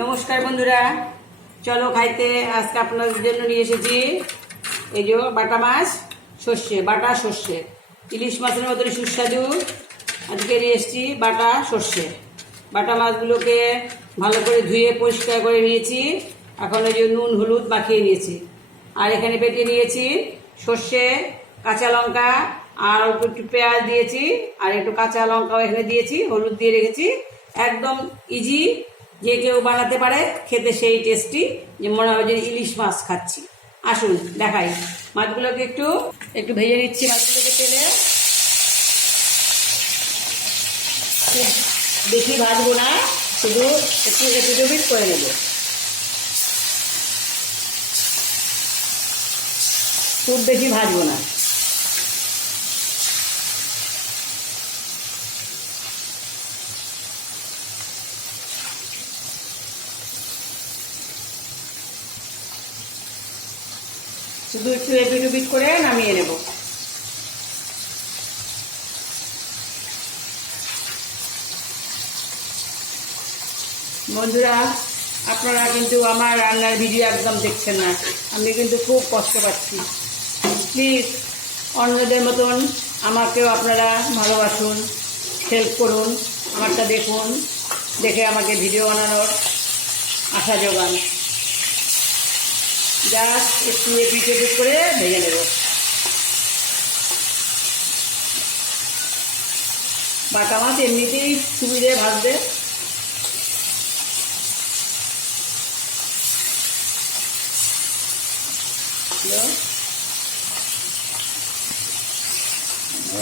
নমস্কার বন্ধুরা। চলো খাইতে, আজকে আপনাদের জন্য নিয়ে এসেছি এই যে বাটা মাছ, সর্ষে, বাটা সর্ষে। ইলিশ মাছের মতন সুস্বাদু। আজকে নিয়ে এসেছি বাটা সর্ষে। বাটা মাছগুলোকে ভালো করে ধুয়ে পরিষ্কার করে নিয়েছি। এখন ওই যে নুন, হলুদ মাখিয়ে নিয়েছি। আর এখানে বেটে নিয়েছি সর্ষে, কাঁচা লঙ্কা, আর অল্প একটু পেঁয়াজ দিয়েছি, আর একটু কাঁচা লঙ্কাও এখানে দিয়েছি, হলুদ দিয়ে রেখেছি। একদম ইজি যে কেউ বানাতে পারে, খেতে সেই টেস্টি যে মনে হয় যে ইলিশ মাছ খাচ্ছি। আসুন, দেখাই। মাছগুলোকে একটু একটু ভেজে নিচ্ছি মাছগুলোকে তেলে। বেশি ভাজবো না, শুধু একটু একটু ডুবিট করে নেব। খুব বেশি ভাজবো না। শুধু একটু এপিট উপিট করে নামিয়ে নেব। বন্ধুরা, আপনারা কিন্তু আমার রান্নার ভিডিও একদম দেখছেন না। আমি কিন্তু খুব কষ্ট পাচ্ছি। প্লিজ অন্যদের মতন আমাকেও আপনারা ভালোবাসুন হেল্প করুন, আমারটা দেখুন, দেখে আমাকে ভিডিও বানানোর আশা যোগান। জাস্ট একটু এপিট এপিট করে ভেজে নেব বাটা মাছ এমনিতেই সুবিধে হ্যালো?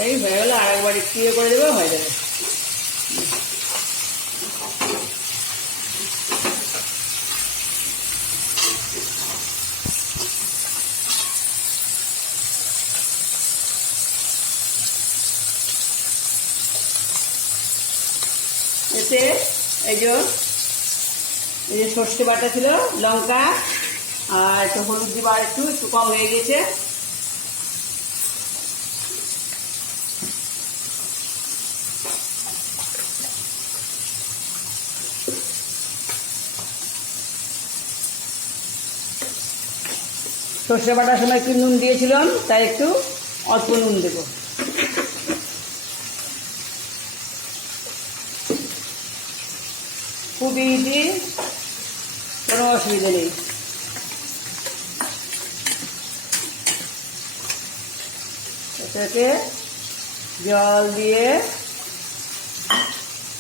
এই হয়ে গেলো, আরেকবার একটু ইয়ে করে দেবো, হয়ে যাবে এতে এই যে এই যে সর্ষে বাটা ছিল, লঙ্কা আর একটু হলুদ দিব আর একটু একটু কম হয়ে গেছে। সর্ষে বাটার সময় একটু নুন দিয়েছিলাম, তাই একটু অল্প নুন দেবো। খুবই ইজি কোনো অসুবিধা নেই এটাকে জল দিয়ে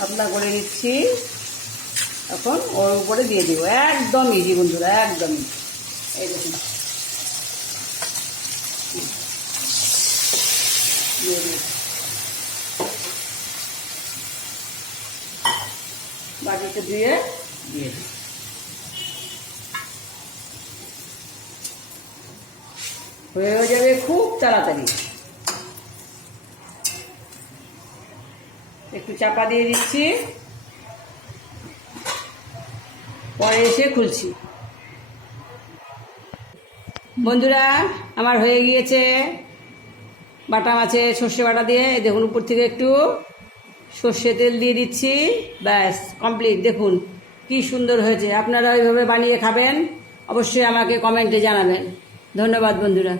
আপনা করে নিচ্ছি এখন ওর উপরে দিয়ে দিব একদম ইজি বন্ধুরা একদম এই দেখুন দিয়ে দিই বাটিতে ধুয়ে দিয়ে দিই। হয়ে যাবে খুব তাড়াতাড়ি। একটু চাপা দিয়ে দিচ্ছি। পরে এসে খুলছি। বন্ধুরা আমার হয়ে গিয়েছে বাটা মাছে সর্ষে বাটা দিয়ে। দেখুন উপর থেকে একটু সর্ষে তেল দিয়ে দিচ্ছি। ব্যাস কমপ্লিট দেখুন, কি সুন্দর হয়েছে। আপনারা ওইভাবে বানিয়ে খাবেন। অবশ্যই আমাকে কমেন্টে জানাবেন। ধন্যবাদ, বন্ধুরা।